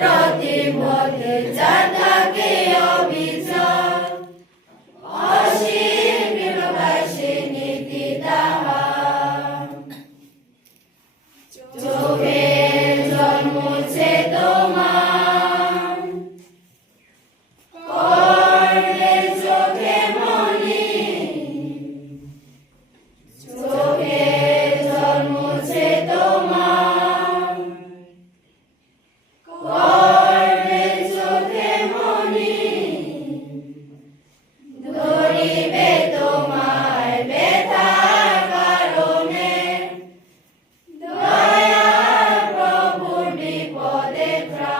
প্রতিপদে যার থাকে অবিচার, অসীম প্রকাশে নীতি তাহার। চোখের জল মুছে তোমার, করলে চোখে মনি, চোখের জল মুছে তোমার, করলে চোখে মনি, ধরিবে তোমায় ব্যথার কারণে, দয়াল প্রভুর বিপদে ত্রাণ।